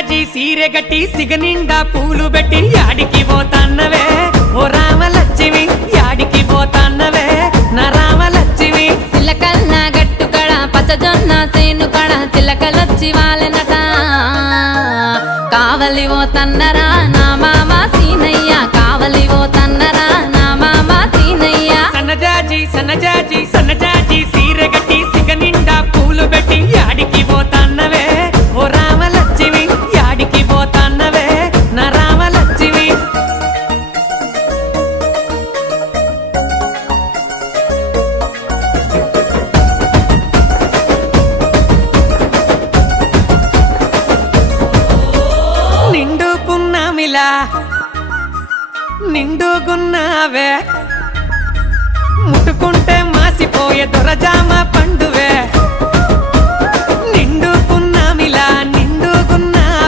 సీరె గట్టి సిగనిండా పూలు పెట్టి యాడికి పోతాన్నవే ఓ రామలక్ష్మి యాడికి పోతాన్నవే నా రామలక్ష్మి చిలకల్ల గట్టు కడ పచ్చజొన్న సేను కడ చిలకలొచ్చి వాలెనట కావలి ఓ తన్నరా నా మామ సీనయ్య కావలి ఓ తన్నరా నా మామ సీనయ్య సన్నజాజి సీరె గట్టి సిగనిండా పూలు పెట్టి యాడికి పోతాన్నవే ఓ రామలక్ష్మి యాడికి పోతాన్నవే నా రామలక్ష్మి నిండుకున్నామిలా నిండుకున్నావే ముట్టుకుంటే మాసిపోయే దొరజామ